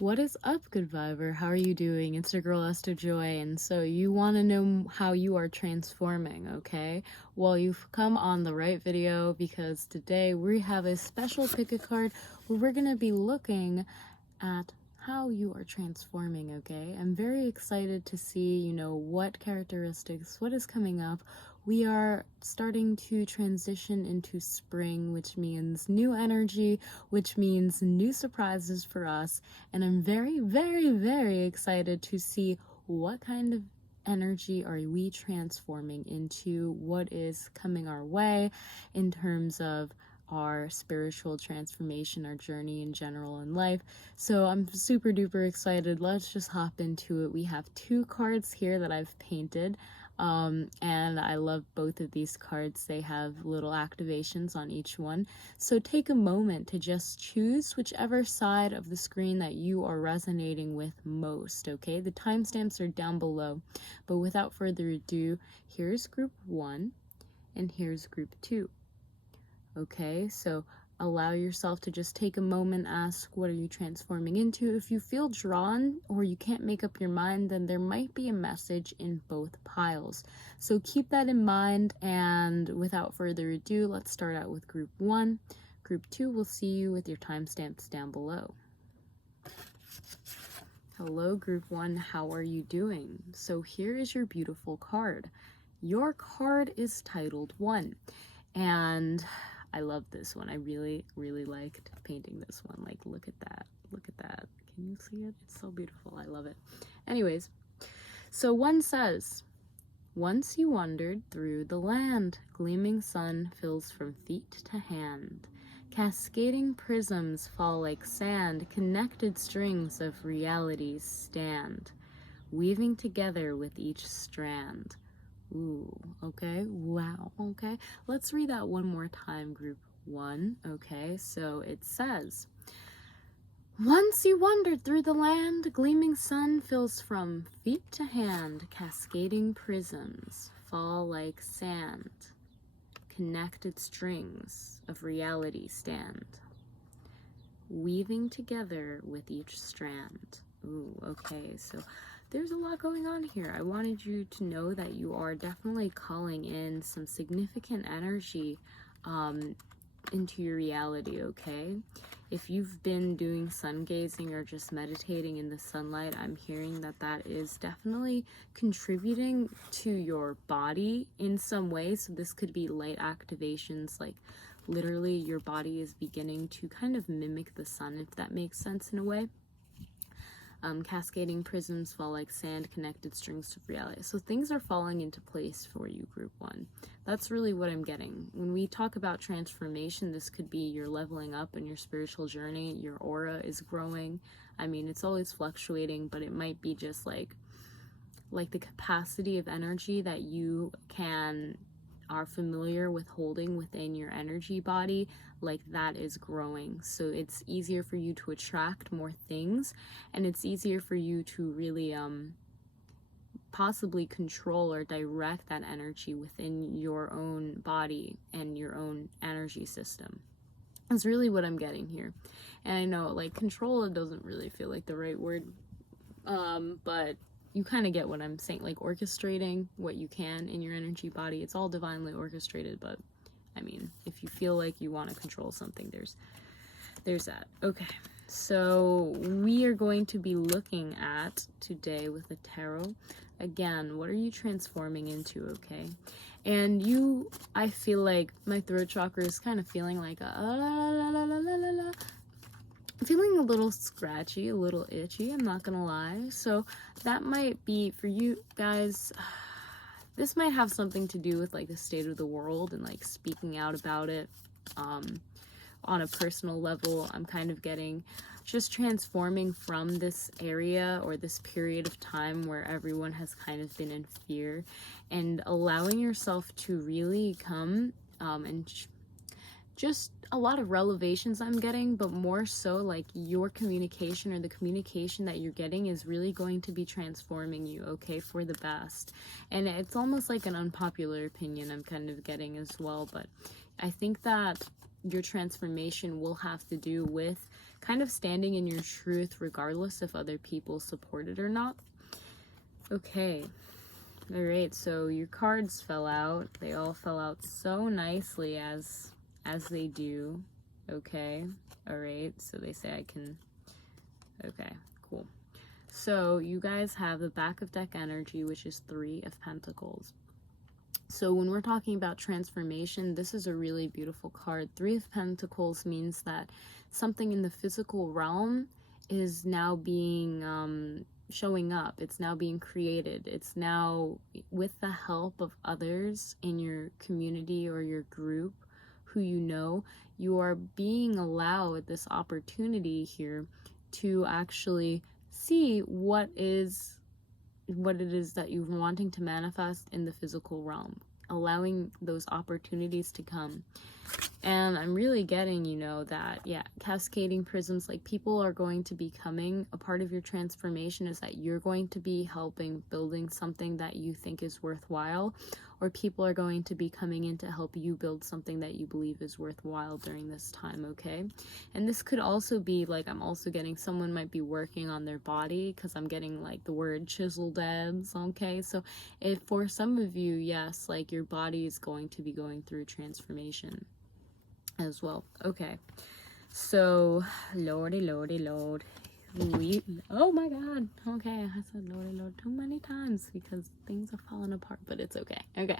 What is up, good viber? How are you doing? It's your girl Esther Joy, and so you want to know how you are transforming, okay? Well, you've come on the right video, because today we have a special pick a card where we're going to be looking at how you are transforming, okay? I'm very excited to see, what characteristics, what is coming up. We are starting to transition into spring, which means new energy, which means new surprises for us. And I'm very, very, very excited to see what kind of energy are we transforming into, what is coming our way in terms of our spiritual transformation, our journey in general in life. So I'm super duper excited. Let's just hop into it. We have two cards here that I've painted. And I love both of these cards. They have little activations on each one. So take a moment to just choose whichever side of the screen that you are resonating with most, okay? The timestamps are down below. But without further ado, here's group 1 and here's group 2. Okay, so allow yourself to just take a moment, ask, what are you transforming into? If you feel drawn or you can't make up your mind, then there might be a message in both piles. So keep that in mind, and without further ado, let's start out with group 1. Group 2 will see you with your timestamps down below. Hello, group 1, how are you doing? So here is your beautiful card. Your card is titled 1, and I love this one. I really, really liked painting this one. Like, look at that. Look at that. Can you see it? It's so beautiful. I love it. Anyways, so 1 says, once you wandered through the land, gleaming sun fills from feet to hand. Cascading prisms fall like sand, connected strings of realities stand, weaving together with each strand. Ooh, okay, wow, okay. Let's read that one more time, group 1, okay? So it says, once you wandered through the land, gleaming sun fills from feet to hand, cascading prisms fall like sand, connected strings of reality stand, weaving together with each strand. Ooh, okay, so there's a lot going on here. I wanted you to know that you are definitely calling in some significant energy into your reality, okay? If you've been doing sun gazing or just meditating in the sunlight, I'm hearing that that is definitely contributing to your body in some way. So this could be light activations, like literally your body is beginning to kind of mimic the sun, if that makes sense in a way. Cascading prisms fall like sand, connected strings of reality. So things are falling into place for you, group 1. That's really what I'm getting. When we talk about transformation, this could be you're leveling up in your spiritual journey, your aura is growing. I mean, it's always fluctuating, but it might be just like the capacity of energy that you are familiar with holding within your energy body, like that is growing. So it's easier for you to attract more things, and it's easier for you to really possibly control or direct that energy within your own body and your own energy system. That's really what I'm getting here. And I know, like, control, it doesn't really feel like the right word, but you kind of get what I'm saying, like orchestrating what you can in your energy body. It's all divinely orchestrated, but I mean, if you feel like you want to control something, there's that. Okay, so we are going to be looking at today with the tarot. Again, what are you transforming into, okay? And I feel like my throat chakra is kind of feeling like feeling a little scratchy, a little itchy, I'm not gonna lie. So that might be for you guys. This might have something to do with like the state of the world and like speaking out about it on a personal level. I'm kind of getting just transforming from this area or this period of time where everyone has kind of been in fear, and allowing yourself to really come and just a lot of revelations I'm getting, but more so like your communication or the communication that you're getting is really going to be transforming you, okay, for the best. And it's almost like an unpopular opinion I'm kind of getting as well, but I think that your transformation will have to do with kind of standing in your truth regardless if other people support it or not. Okay. All right, so your cards fell out. They all fell out so nicely as they do. Okay. All right. So they say I can. Okay, cool. So you guys have the back of deck energy, which is 3 of Pentacles. So when we're talking about transformation, this is a really beautiful card. 3 of Pentacles means that something in the physical realm is now being showing up. It's now being created. It's now with the help of others in your community or your group who you are being allowed this opportunity here to actually see what it is that you're wanting to manifest in the physical realm, allowing those opportunities to come. And I'm really getting, that, yeah, cascading prisms, like people are going to be coming. A part of your transformation is that you're going to be helping building something that you think is worthwhile, or people are going to be coming in to help you build something that you believe is worthwhile during this time, okay? And this could also be, like, I'm also getting someone might be working on their body, because I'm getting, like, the word chiseled abs, okay? So if for some of you, yes, like, your body is going to be going through transformation as well. Okay, so lordy lord, oh my god, okay, I said lordy lord too many times because things are falling apart, but it's okay. Okay,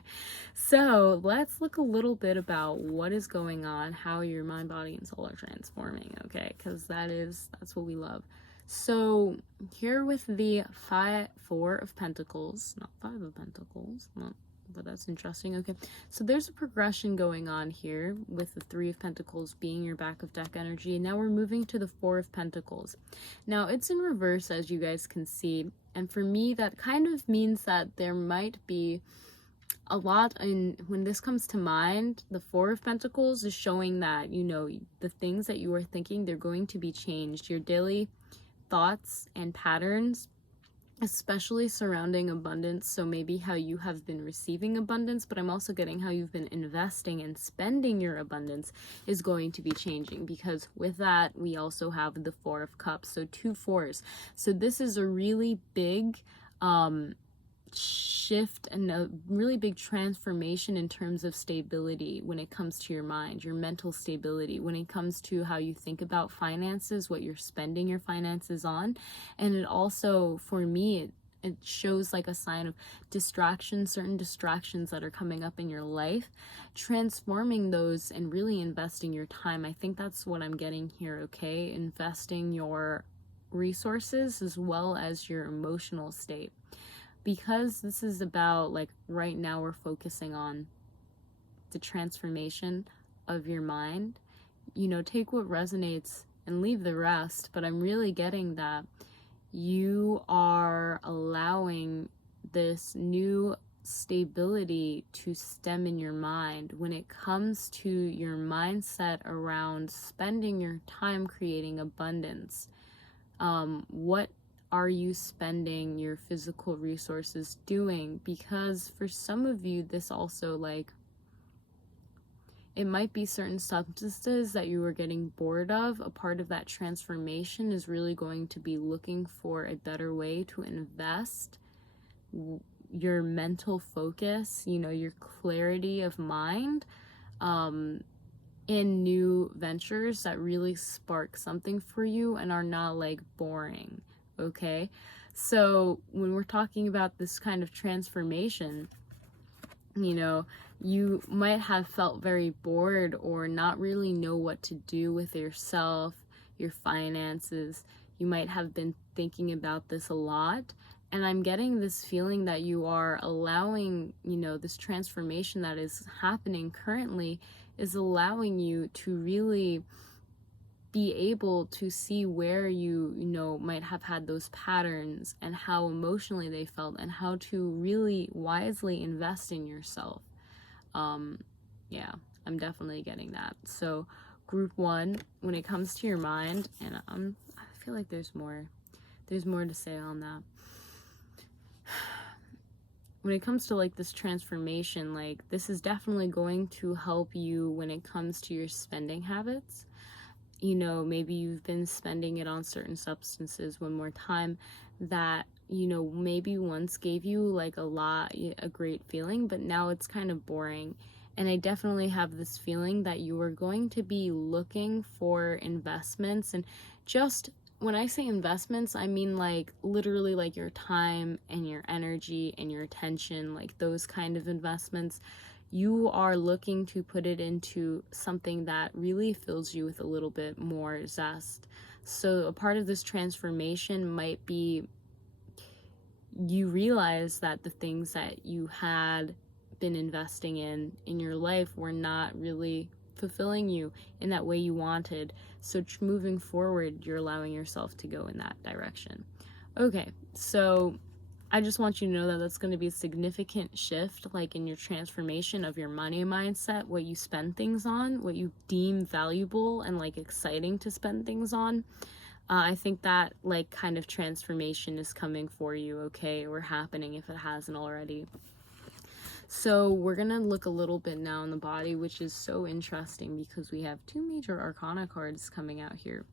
so let's look a little bit about what is going on, how your mind, body, and soul are transforming, okay, because that's what we love. So here with the 4 of Pentacles, not 5 of Pentacles, no, but that's interesting. Okay, so there's a progression going on here with the 3 of Pentacles being your back of deck energy. Now we're moving to the 4 of Pentacles. Now it's in reverse, as you guys can see, and for me that kind of means that there might be a lot when this comes to mind. The 4 of Pentacles is showing that, the things that you are thinking, they're going to be changed. Your daily thoughts and patterns, especially surrounding abundance, so maybe how you have been receiving abundance, but I'm also getting how you've been investing and spending your abundance is going to be changing, because with that we also have the 4 of Cups, so 2 4s. So this is a really big shift and a really big transformation in terms of stability when it comes to your mind, your mental stability, when it comes to how you think about finances, what you're spending your finances on. And it also, for me, it shows like a sign of distractions, certain distractions that are coming up in your life, transforming those and really investing your time. I think that's what I'm getting here, okay? Investing your resources as well as your emotional state. Because this is about, like, right now we're focusing on the transformation of your mind. Take what resonates and leave the rest. But I'm really getting that you are allowing this new stability to stem in your mind when it comes to your mindset around spending your time creating abundance. What are you spending your physical resources doing? Because for some of you, this also, like, it might be certain substances that you are getting bored of. A part of that transformation is really going to be looking for a better way to invest your mental focus, your clarity of mind, in new ventures that really spark something for you and are not, like, boring. Okay, so when we're talking about this kind of transformation, you might have felt very bored or not really know what to do with yourself, your finances. You might have been thinking about this a lot, and I'm getting this feeling that you are allowing, this transformation that is happening currently is allowing you to really be able to see where you might have had those patterns and how emotionally they felt, and how to really wisely invest in yourself. Yeah, I'm definitely getting that. So group 1, when it comes to your mind, and I feel like there's more to say on that. When it comes to, like, this transformation, like, this is definitely going to help you when it comes to your spending habits. you know, maybe you've been spending it on certain substances one more time that, you know, maybe once gave you like a great feeling, but now it's kind of boring. And I definitely have this feeling that you are going to be looking for investments. And just when I say investments, I mean like literally like your time and your energy and your attention, like those kind of investments. You are looking to put it into something that really fills you with a little bit more zest. So a part of this transformation might be you realize that the things that you had been investing in your life were not really fulfilling you in that way you wanted. So moving forward, you're allowing yourself to go in that direction. Okay, so I just want you to know that that's going to be a significant shift, like in your transformation of your money mindset, what you spend things on, what you deem valuable and like exciting to spend things on. I think that like kind of transformation is coming for you, okay, or happening if it hasn't already. So we're going to look a little bit now in the body, which is so interesting because we have 2 major arcana cards coming out here.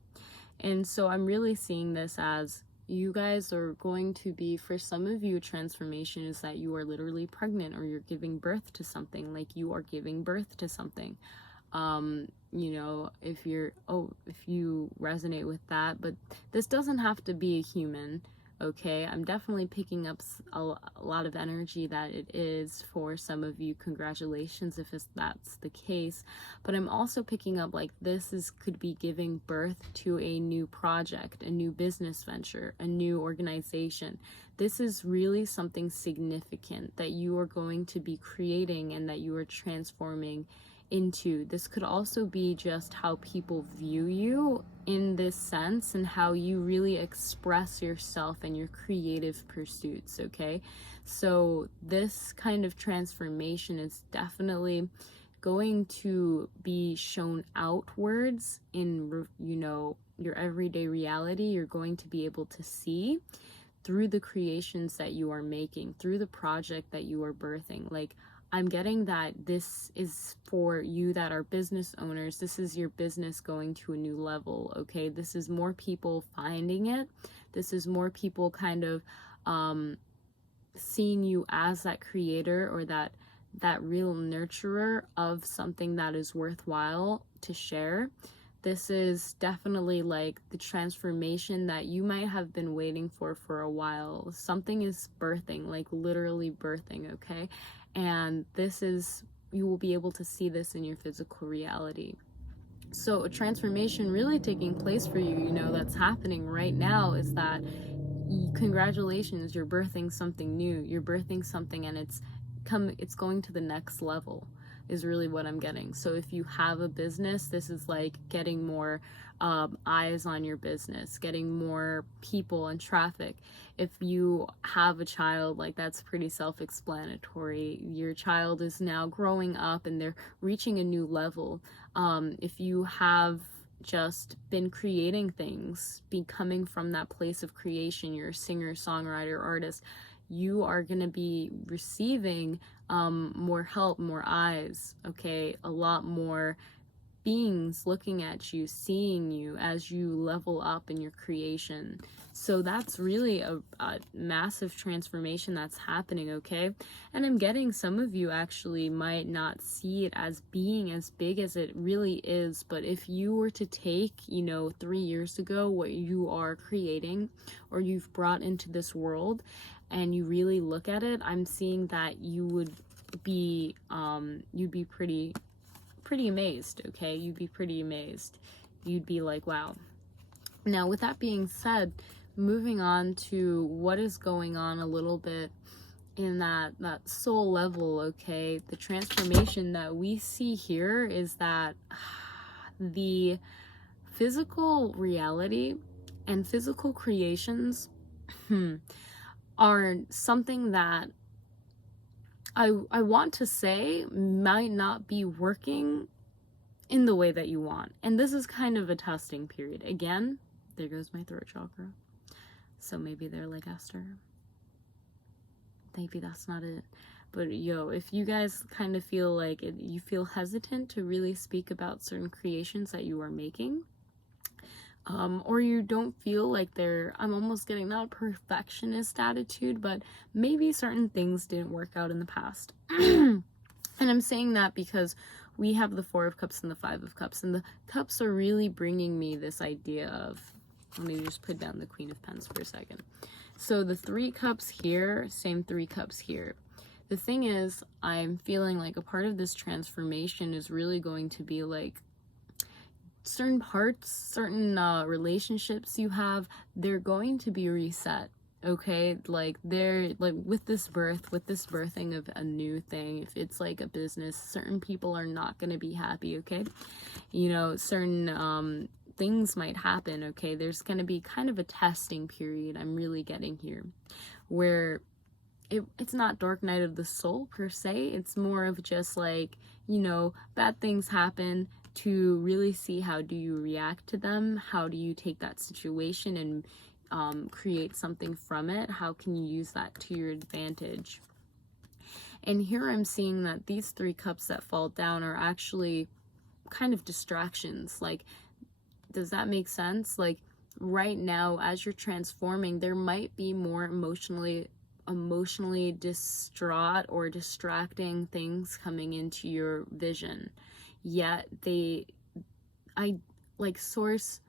And so I'm really seeing this as you guys are going to be, for some of you, transformation is that you are literally pregnant or you're giving birth to something, like you are giving birth to something. You know, if you resonate with that, but this doesn't have to be a human, okay? I'm definitely picking up a lot of energy that it is for some of you. Congratulations if that's the case. But I'm also picking up like could be giving birth to a new project, a new business venture, a new organization. This is really something significant that you are going to be creating and that you are transforming into. This could also be just how people view you in this sense and how you really express yourself and your creative pursuits, okay? So this kind of transformation is definitely going to be shown outwards in, you know, your everyday reality. You're going to be able to see through the creations that you are making, through the project that you are birthing. Like, I'm getting that this is for you that are business owners. This is your business going to a new level, okay? This is more people finding it. This is more people kind of seeing you as that creator or that real nurturer of something that is worthwhile to share. This is definitely like the transformation that you might have been waiting for a while. Something is birthing, like literally birthing, okay? And you will be able to see this in your physical reality. So a transformation really taking place for you, you know, that's happening right now is that congratulations, you're birthing something new. You're birthing something and it's going to the next level is really what I'm getting. So if you have a business, this is like getting more eyes on your business, getting more people and traffic. If you have a child, like that's pretty self-explanatory. Your child is now growing up and they're reaching a new level. If you have just been creating things, coming from that place of creation, you're a singer, songwriter, artist, you are going to be receiving more help, more eyes, okay? A lot more beings looking at you, seeing you as you level up in your creation. So that's really a massive transformation that's happening, okay? And I'm getting some of you actually might not see it as being as big as it really is, but if you were to take, you know, 3 years ago what you are creating or you've brought into this world and you really look at it, I'm seeing that you'd be pretty amazed, okay? You'd be pretty amazed. You'd be like, wow. Now, with that being said, moving on to what is going on a little bit in that soul level, okay? The transformation that we see here is that the physical reality and physical creations are something that I want to say might not be working in the way that you want. And this is kind of a testing period. Again, there goes my throat chakra. So maybe they're like, Esther, maybe that's not it. But yo, if you guys kind of feel like you feel hesitant to really speak about certain creations that you are making, or you don't feel like I'm almost getting not a perfectionist attitude, but maybe certain things didn't work out in the past. And I'm saying that because we have the Four of Cups and the Five of Cups, and the cups are really bringing me this idea of, let me just put down the Queen of Pens for a second. So the 3 cups here, same 3 cups here. The thing is, I'm feeling like a part of this transformation is really going to be like certain parts, certain relationships you have, they're going to be reset. Okay, like they're like with this birthing of a new thing, if it's like a business, certain people are not going to be happy. Okay, you know, certain things might happen. Okay, there's going to be kind of a testing period, I'm really getting here, where it's not dark night of the soul per se. It's more of just like, you know, bad things happen, to really see how do you react to them, how do you take that situation and create something from it, how can you use that to your advantage. And here I'm seeing that these 3 cups that fall down are actually kind of distractions. Like, does that make sense? Like, right now, as you're transforming, there might be more emotionally distraught or distracting things coming into your vision. Yet Source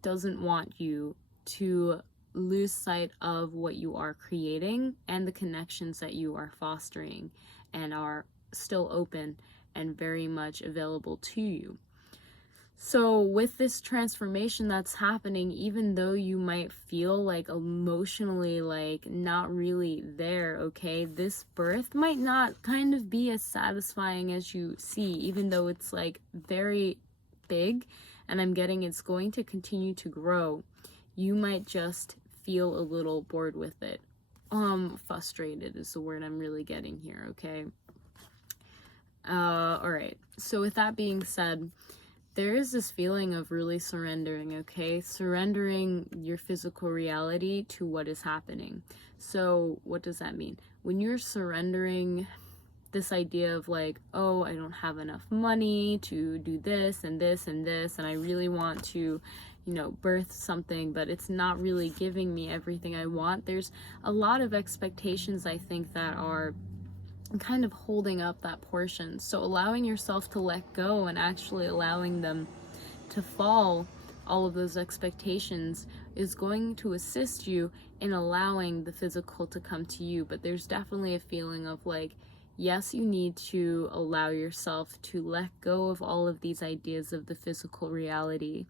doesn't want you to lose sight of what you are creating and the connections that you are fostering and are still open and very much available to you. So with this transformation that's happening, even though you might feel like emotionally like not really there, okay, this birth might not kind of be as satisfying as you see, even though it's like very big, and I'm getting it's going to continue to grow. You might just feel a little bored with it. Frustrated is the word I'm really getting here, okay? Alright, so with that being said, there is this feeling of really surrendering, okay? Surrendering your physical reality to what is happening. So what does that mean? When you're surrendering this idea of like, oh, I don't have enough money to do this and this and this, and I really want to, you know, birth something, but it's not really giving me everything I want. There's a lot of expectations, I think, that are kind of holding up that portion. So allowing yourself to let go and actually allowing them to fall, all of those expectations, is going to assist you in allowing the physical to come to you. But there's definitely a feeling of like, yes, you need to allow yourself to let go of all of these ideas of the physical reality.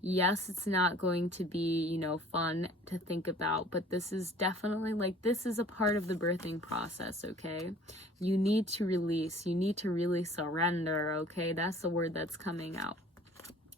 Yes, it's not going to be, you know, fun to think about, but this is definitely like, this is a part of the birthing process, okay? You need to release, you need to really surrender, okay? That's the word that's coming out.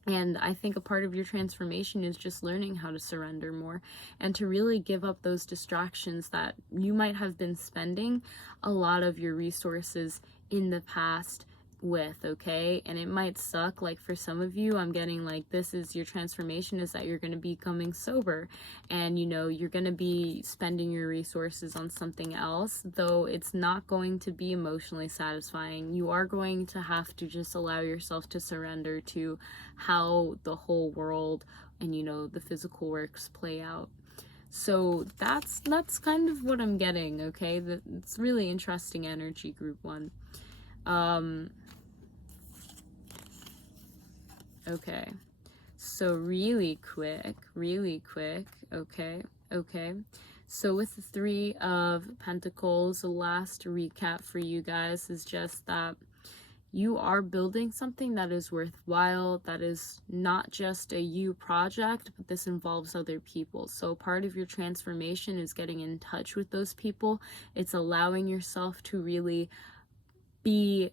And I think a part of your transformation is just learning how to surrender more and to really give up those distractions that you might have been spending a lot of your resources in the past with, okay? And it might suck, like for some of you, I'm getting like, this is your transformation, is that you're going to be becoming sober, and you know, you're going to be spending your resources on something else, though it's not going to be emotionally satisfying. You are going to have to just allow yourself to surrender to how the whole world and, you know, the physical works play out. So that's kind of what I'm getting, okay? It's really interesting energy, group 1. Okay, so really quick, okay, so with the 3 of Pentacles, the last recap for you guys is just that you are building something that is worthwhile, that is not just a you project, but this involves other people. So part of your transformation is getting in touch with those people. It's allowing yourself to really be,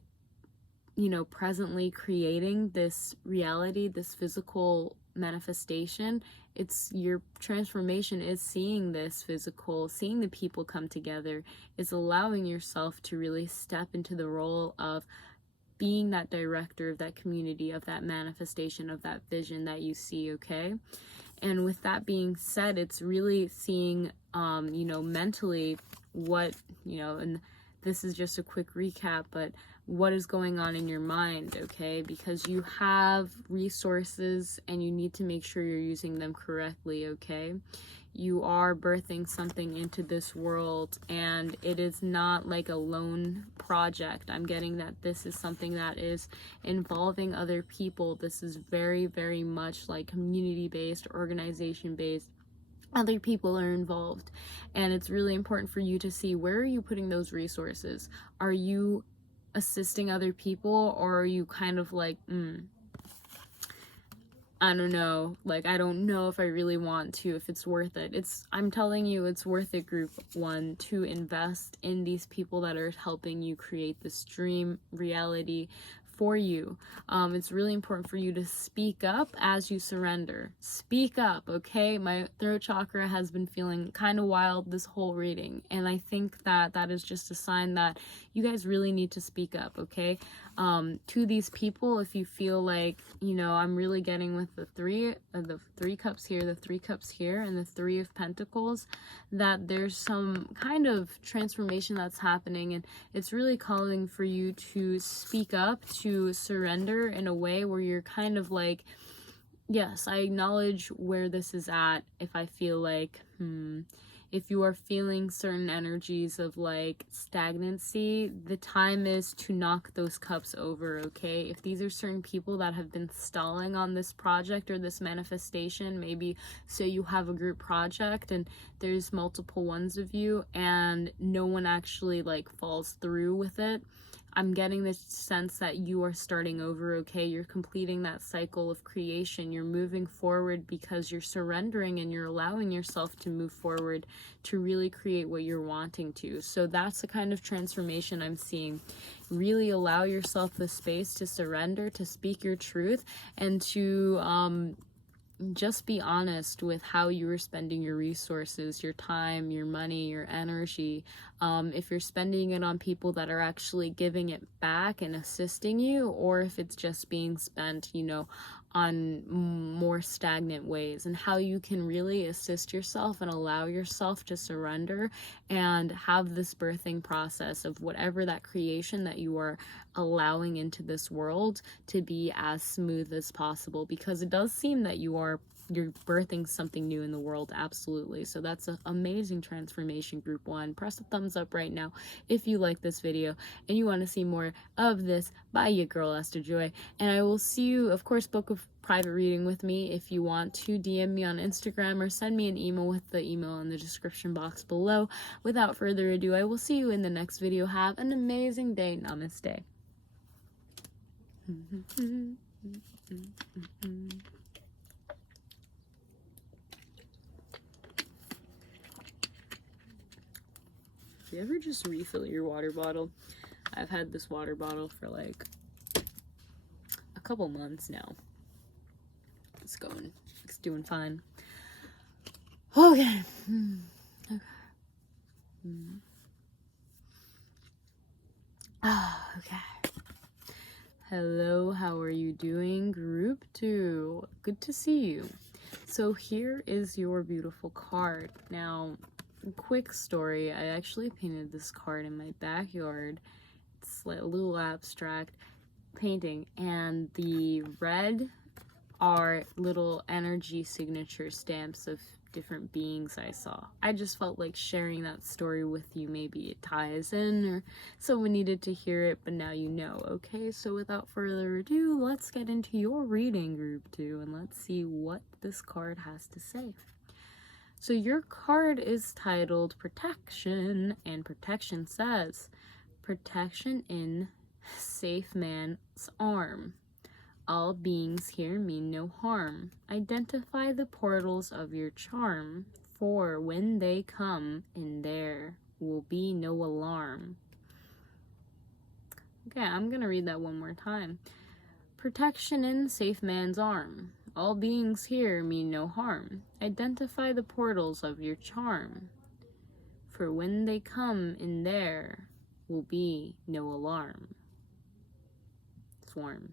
you know, presently creating this reality, this physical manifestation. It's your transformation is seeing this physical, seeing the people come together, is allowing yourself to really step into the role of being that director of that community, of that manifestation, of that vision that you see, okay? And with that being said, it's really seeing, you know, mentally what, you know, and this is just a quick recap, but what is going on in your mind, okay? Because you have resources and you need to make sure you're using them correctly, okay? You are birthing something into this world, and it is not like a lone project. I'm getting that this is something that is involving other people. This is very, very much like community-based, organization-based. Other people are involved, and it's really important for you to see, where are you putting those resources? Are you assisting other people, or are you kind of like, I don't know, like, I don't know if I really want to, if it's worth it. I'm telling you, it's worth it, group one, to invest in these people that are helping you create this dream reality for you. It's really important for you to speak up as you surrender. Speak up, okay? My throat chakra has been feeling kind of wild this whole reading, and I think that that is just a sign that you guys really need to speak up, okay? To these people, if you feel like, you know, I'm really getting with the three cups here, the 3 cups here, and the 3 of Pentacles, that there's some kind of transformation that's happening, and it's really calling for you to speak up, to surrender in a way where you're kind of like, yes, I acknowledge where this is at. If I feel like, if you are feeling certain energies of like stagnancy, the time is to knock those cups over, okay? If these are certain people that have been stalling on this project or this manifestation, maybe say you have a group project and there's multiple ones of you and no one actually like falls through with it, I'm getting this sense that you are starting over, okay? You're completing that cycle of creation. You're moving forward because you're surrendering and you're allowing yourself to move forward to really create what you're wanting to. So that's the kind of transformation I'm seeing. Really allow yourself the space to surrender, to speak your truth, and to just be honest with how you are spending your resources, your time, your money, your energy. If you're spending it on people that are actually giving it back and assisting you, or if it's just being spent, you know, on more stagnant ways, and how you can really assist yourself and allow yourself to surrender and have this birthing process of whatever that creation that you are allowing into this world to be as smooth as possible, because it does seem that you're birthing something new in the world. Absolutely. So that's an amazing transformation, group one. Press a thumbs up right now if you like this video and you want to see more of this by your girl Esther Joy. And I will see you, of course, book a private reading with me if you want to. DM me on Instagram or send me an email with the email in the description box below. Without further ado, I will see you in the next video. Have an amazing day. Namaste. Do you ever just refill your water bottle? I've had this water bottle for like a couple months now. It's doing fine. Okay. Okay. Okay. Hello, how are you doing, group 2? Good to see you. So here is your beautiful card. Now, quick story, I actually painted this card in my backyard. It's like a little abstract painting, and the red are little energy signature stamps of different beings I saw. I just felt like sharing that story with you. Maybe it ties in, or someone needed to hear it, but now you know. Okay, so without further ado, let's get into your reading, group 2, and let's see what this card has to say. So your card is titled Protection, and protection says, protection in safe man's arm. All beings here mean no harm. Identify the portals of your charm, for when they come in there will be no alarm. Okay, I'm gonna read that one more time. Protection in safe man's arm. All beings here mean no harm. Identify the portals of your charm, for when they come in there will be no alarm. Swarm.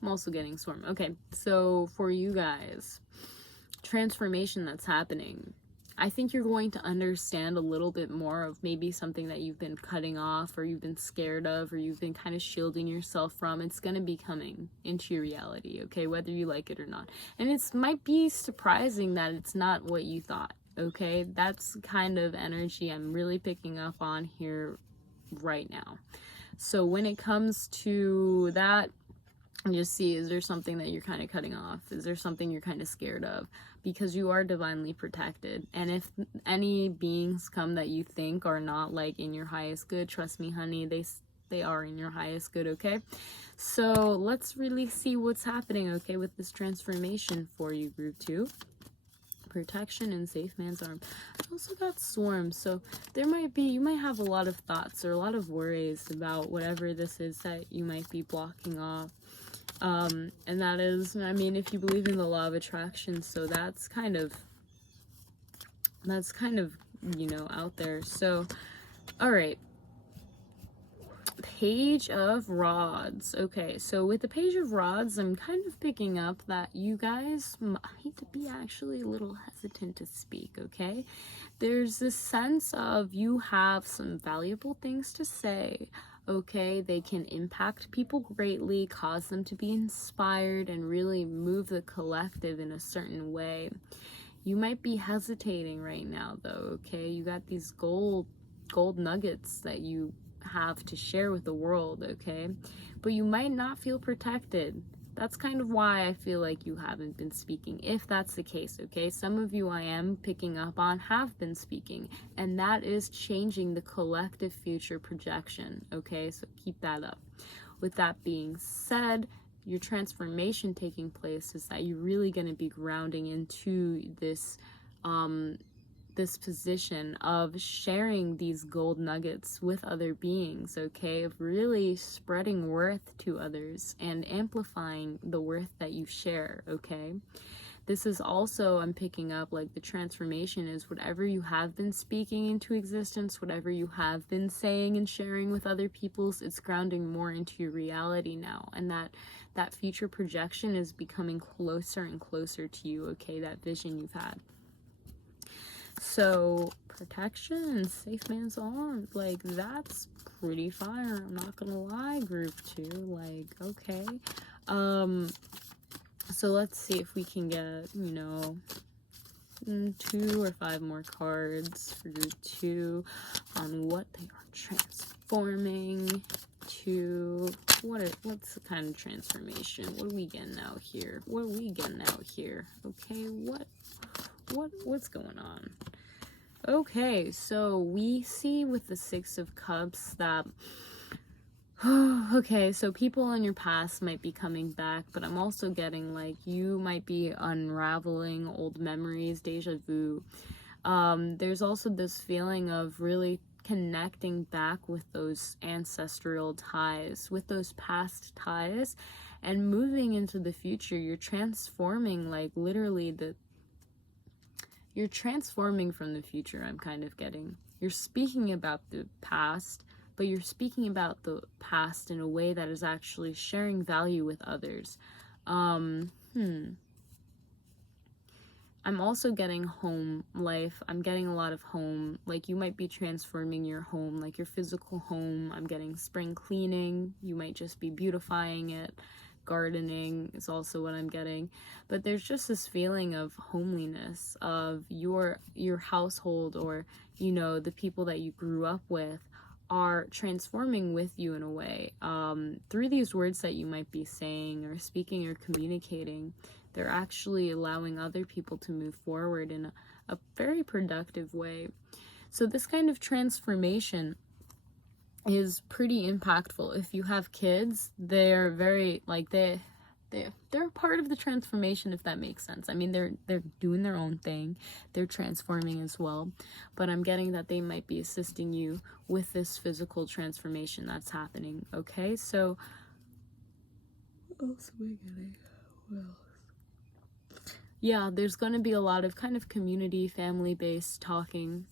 I'm also getting swarm. Okay, so for you guys, transformation that's happening. I think you're going to understand a little bit more of maybe something that you've been cutting off, or you've been scared of, or you've been kind of shielding yourself from. It's going to be coming into your reality, okay, whether you like it or not. And it might be surprising that it's not what you thought, okay? That's kind of energy I'm really picking up on here right now. So when it comes to that, just see, is there something that you're kind of cutting off? Is there something you're kind of scared of? Because you are divinely protected. And if any beings come that you think are not like in your highest good, trust me, honey, they are in your highest good, okay? So let's really see what's happening, okay, with this transformation for you, group 2. Protection and safe man's arm. I also got swarm, so you might have a lot of thoughts or a lot of worries about whatever this is that you might be blocking off. And that is, I mean, if you believe in the law of attraction, so that's kind of, you know, out there. So, all right. Page of Rods. Okay, so with the Page of Rods, I'm kind of picking up that you guys might be actually a little hesitant to speak, okay? There's this sense of you have some valuable things to say, okay? They can impact people greatly, cause them to be inspired, and really move the collective in a certain way. You might be hesitating right now, though, okay? You got these gold nuggets that you have to share with the world, okay? But you might not feel protected. That's kind of why I feel like you haven't been speaking, if that's the case, okay? Some of you I am picking up on have been speaking, and that is changing the collective future projection, okay? So keep that up. With that being said, your transformation taking place is that you're really going to be grounding into this this position of sharing these gold nuggets with other beings, okay? Of really spreading worth to others and amplifying the worth that you share, okay? This is also, I'm picking up, like, the transformation is whatever you have been speaking into existence, whatever you have been saying and sharing with other people's, it's grounding more into your reality now. And that future projection is becoming closer and closer to you, okay? That vision you've had. So, protection, safe man's arm, like, that's pretty fire, I'm not gonna lie, group 2, like, okay. So let's see if we can get, you know, 2 or 5 more cards for group 2 on what they are transforming to. What's the kind of transformation? What are we getting out here? Okay, what's going on? Okay, so we see with the 6 of Cups that okay, so people in your past might be coming back, but I'm also getting, like, you might be unraveling old memories, deja vu. There's also this feeling of really connecting back with those ancestral ties, with those past ties, and moving into the future. You're transforming, like, literally you're transforming from the future, I'm kind of getting. You're speaking about the past, but you're speaking about the past in a way that is actually sharing value with others. I'm also getting home life. I'm getting a lot of home. Like, you might be transforming your home, like your physical home. I'm getting spring cleaning. You might just be beautifying it. Gardening is also what I'm getting. But there's just this feeling of homeliness, of your household, or, you know, the people that you grew up with are transforming with you in a way. Through these words that you might be saying or speaking or communicating, they're actually allowing other people to move forward in a very productive way. So this kind of transformation is pretty impactful. If you have kids, they're very, like, they're part of the transformation, if that makes sense. I mean, they're doing their own thing, they're transforming as well, but I'm getting that they might be assisting you with this physical transformation that's happening, okay? So what else am I getting? Yeah, there's going to be a lot of kind of community, family-based talking.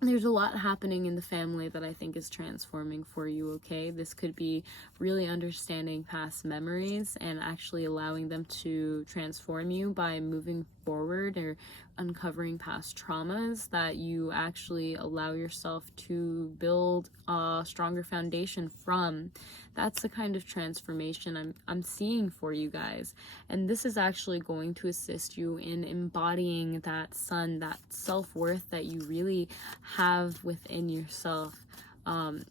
There's a lot happening in the family that I think is transforming for you, okay? This could be really understanding past memories and actually allowing them to transform you by moving forward, or uncovering past traumas, that you actually allow yourself to build a stronger foundation from. That's the kind of transformation I'm seeing for you guys. And this is actually going to assist you in embodying that sun, that self-worth that you really have within yourself.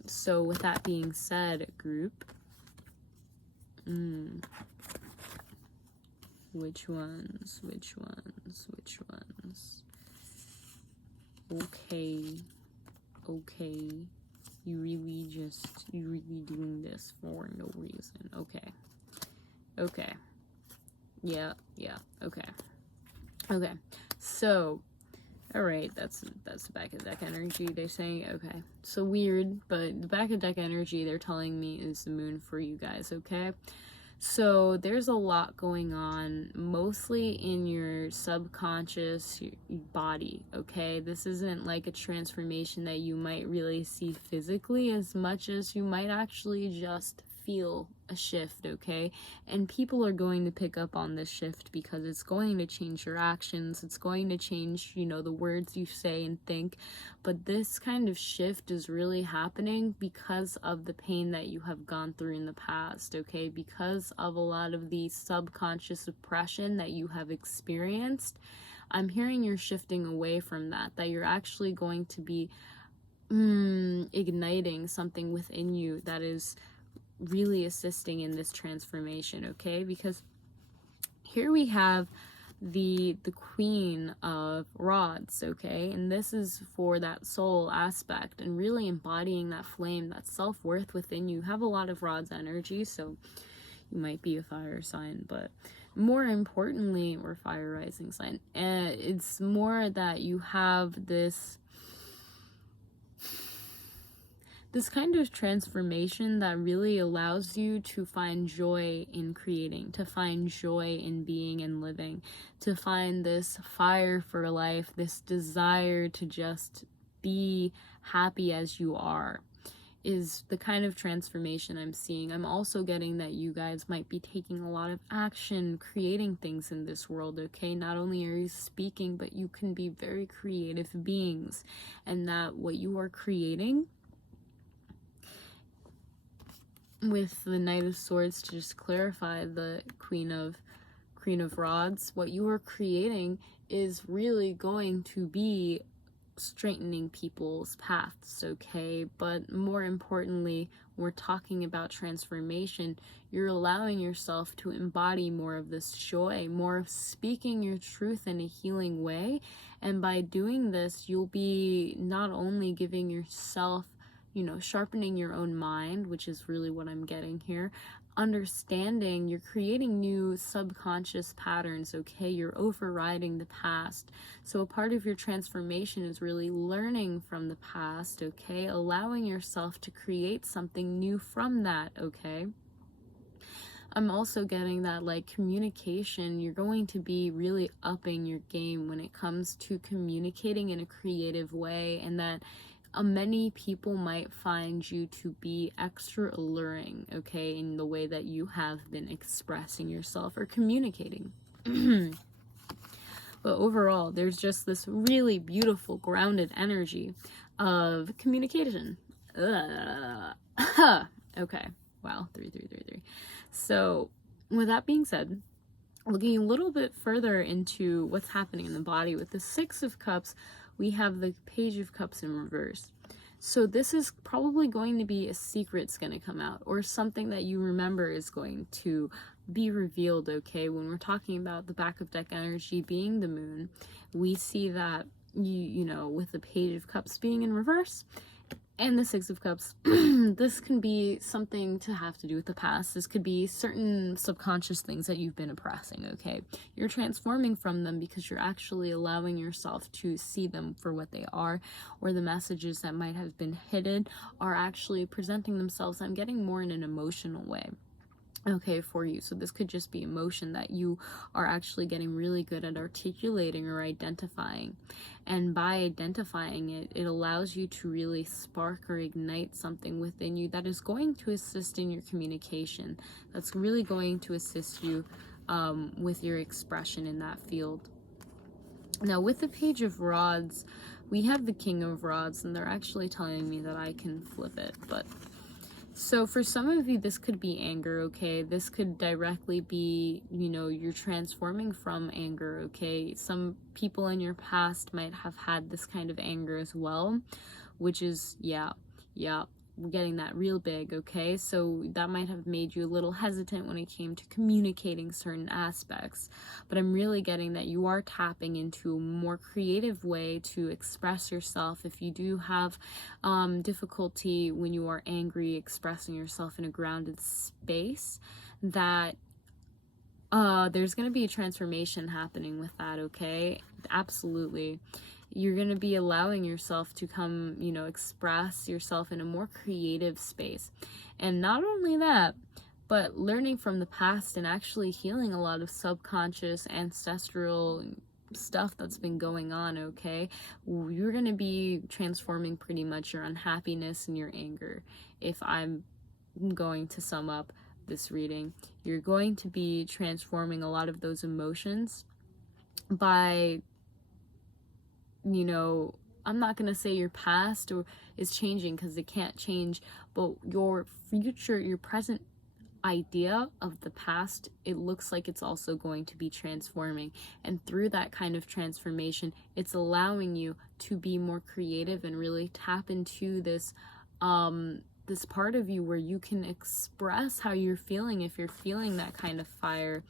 So with that being said, group, which ones? Okay. You really doing this for no reason. Okay. Yeah, okay. So, alright, that's the back of deck energy they're saying. Okay, so weird, but the back of deck energy they're telling me is the moon for you guys, okay? So there's a lot going on, mostly in your subconscious body, okay? This isn't like a transformation that you might really see physically as much as you might actually just feel a shift, okay? And people are going to pick up on this shift because it's going to change your actions. It's going to change, you know, the words you say and think. But this kind of shift is really happening because of the pain that you have gone through in the past, okay? Because of a lot of the subconscious oppression that you have experienced. I'm hearing you're shifting away from that you're actually going to be igniting something within you that is really assisting in this transformation, okay? Because here we have the Queen of Rods, okay? And this is for that soul aspect and really embodying that flame, that self-worth within you. You have a lot of Rods energy, so you might be a fire sign, but more importantly, or fire rising sign. And it's more that you have this kind of transformation that really allows you to find joy in creating, to find joy in being and living, to find this fire for life, this desire to just be happy as you are, is the kind of transformation I'm seeing. I'm also getting that you guys might be taking a lot of action, creating things in this world, okay? Not only are you speaking, but you can be very creative beings, and that what you are creating with the Knight of Swords, to just clarify the Queen of Rods, what you are creating is really going to be straightening people's paths, okay? But more importantly, we're talking about transformation. You're allowing yourself to embody more of this joy, more of speaking your truth in a healing way. And by doing this, you'll be not only giving yourself, you know, sharpening your own mind, which is really what I'm getting here, understanding, you're creating new subconscious patterns, okay? You're overriding the past. So a part of your transformation is really learning from the past, okay? Allowing yourself to create something new from that, okay? I'm also getting that, like, communication, you're going to be really upping your game when it comes to communicating in a creative way, and that many people might find you to be extra alluring, okay, in the way that you have been expressing yourself or communicating. But overall, there's just this really beautiful, grounded energy of communication. Okay, wow, 3. So, with that being said, looking a little bit further into what's happening in the body, with the Six of Cups, we have the Page of Cups in reverse. So this is probably going to be a secret's going to come out, or something that you remember is going to be revealed, okay? When we're talking about the back of deck energy being the moon, we see that, you know, with the Page of Cups being in reverse, and the Six of Cups, this can be something to have to do with the past. This could be certain subconscious things that you've been oppressing, okay? You're transforming from them because you're actually allowing yourself to see them for what they are, or the messages that might have been hidden are actually presenting themselves. I'm getting more in an emotional way, okay, for you. So this could just be emotion that you are actually getting really good at articulating or identifying. And by identifying it, it allows you to really spark or ignite something within you that is going to assist in your communication. That's really going to assist you with your expression in that field. Now, with the Page of Rods, we have the King of Rods, and they're actually telling me that I can flip it. But so for some of you, this could be anger, okay? This could directly be, you know, you're transforming from anger, okay? Some people in your past might have had this kind of anger as well, which is, yeah, we're getting that real big, okay? So that might have made you a little hesitant when it came to communicating certain aspects. But I'm really getting that you are tapping into a more creative way to express yourself. If you do have difficulty when you are angry expressing yourself in a grounded space, that there's going to be a transformation happening with that, okay? Absolutely. You're going to be allowing yourself to come, you know, express yourself in a more creative space. And not only that, but learning from the past and actually healing a lot of subconscious, ancestral stuff that's been going on, okay? You're going to be transforming pretty much your unhappiness and your anger. If I'm going to sum up this reading, you're going to be transforming a lot of those emotions by, you know, I'm not going to say your past or is changing because it can't change, but your future, your present idea of the past, it looks like it's also going to be transforming. And through that kind of transformation, it's allowing you to be more creative and really tap into this this part of you where you can express how you're feeling, if you're feeling that kind of fire,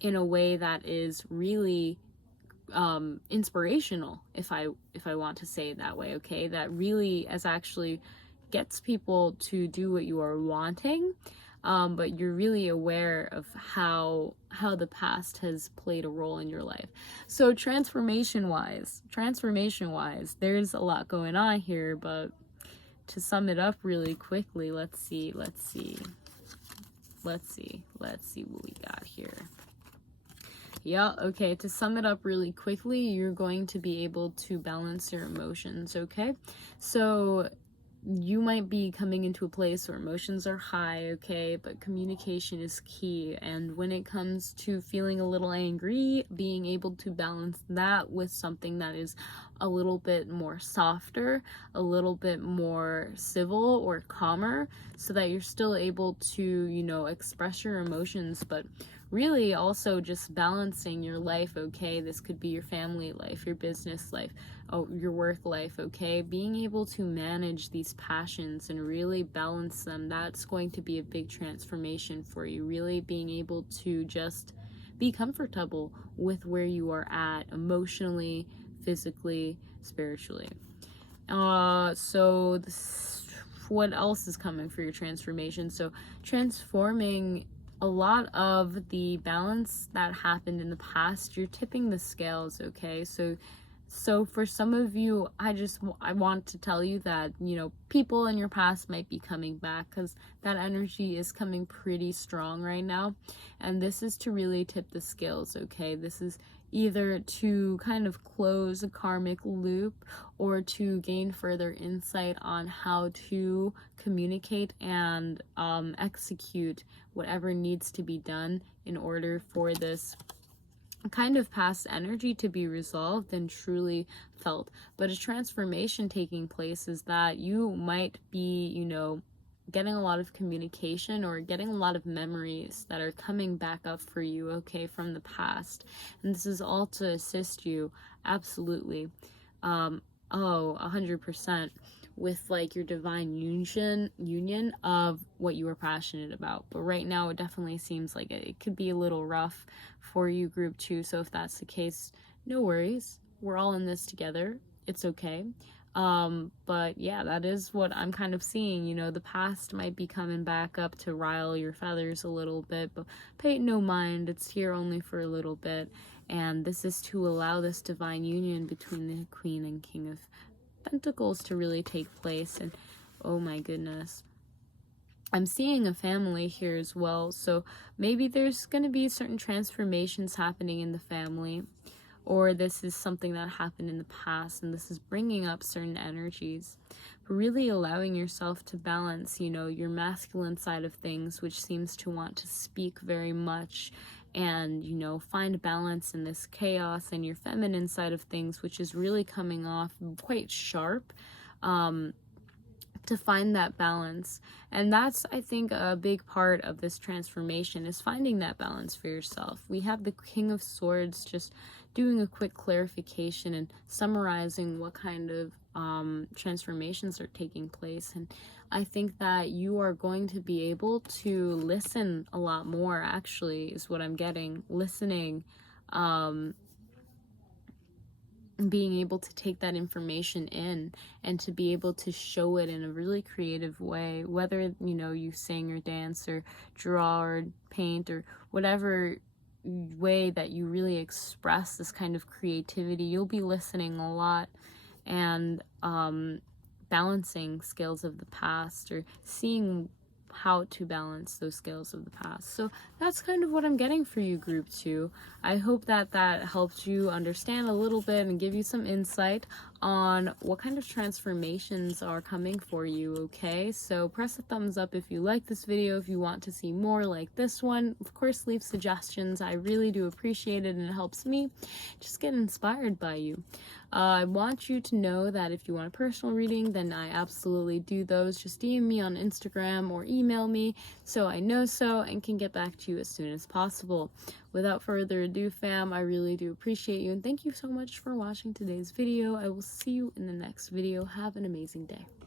in a way that is really inspirational, if I want to say it that way, okay? That really as actually gets people to do what you are wanting, but you're really aware of how the past has played a role in your life. So transformation wise, there's a lot going on here, but to sum it up really quickly, let's see what we got here. Yeah, okay, to sum it up really quickly, you're going to be able to balance your emotions, okay? So you might be coming into a place where emotions are high, okay, but communication is key. And when it comes to feeling a little angry, being able to balance that with something that is a little bit more softer, a little bit more civil or calmer, so that you're still able to, you know, express your emotions, but really also just balancing your life, okay? This could be your family life, your business life, your work life, okay? Being able to manage these passions and really balance them, that's going to be a big transformation for you. Really being able to just be comfortable with where you are at emotionally, physically, spiritually. So what else is coming for your transformation? So transforming a lot of the balance that happened in the past, you're tipping the scales, okay? So for some of you, I want to tell you that, you know, people in your past might be coming back, because that energy is coming pretty strong right now. And this is to really tip the scales, okay? This is either to kind of close a karmic loop or to gain further insight on how to communicate and execute whatever needs to be done in order for this kind of past energy to be resolved and truly felt. But a transformation taking place is that you might be, you know, getting a lot of communication or getting a lot of memories that are coming back up for you, okay, from the past. And this is all to assist you, absolutely. 100%, with like your divine union of what you are passionate about. But right now it definitely seems like it could be a little rough for you, group 2. So if that's the case, no worries, we're all in this together, it's okay. But yeah, that is what I'm kind of seeing. You know, the past might be coming back up to rile your feathers a little bit, but pay no mind, it's here only for a little bit. And this is to allow this divine union between the Queen and King of Pentacles to really take place. And oh my goodness, I'm seeing a family here as well. So maybe there's going to be certain transformations happening in the family, or this is something that happened in the past and this is bringing up certain energies. But really allowing yourself to balance, you know, your masculine side of things, which seems to want to speak very much and, you know, find balance in this chaos and your feminine side of things, which is really coming off quite sharp. To find that balance. And that's, I think, a big part of this transformation, is finding that balance for yourself. We have the King of Swords just doing a quick clarification and summarizing what kind of transformations are taking place. And I think that you are going to be able to listen a lot more, actually, is what I'm getting. Listening, being able to take that information in and to be able to show it in a really creative way, whether, you know, you sing or dance or draw or paint or whatever way that you really express this kind of creativity. You'll be listening a lot and balancing scales of the past, or seeing how to balance those scales of the past. So that's kind of what I'm getting for you, group 2. I hope that that helped you understand a little bit and give you some insight on what kind of transformations are coming for you, okay? So press a thumbs up if you like this video, if you want to see more like this one. Of course, leave suggestions. I really do appreciate it, and it helps me just get inspired by you. I want you to know that if you want a personal reading, then I absolutely do those. Just DM me on Instagram or email me so I know so and can get back to you as soon as possible. Without further ado, fam, I really do appreciate you, and thank you so much for watching today's video. I will see you in the next video. Have an amazing day.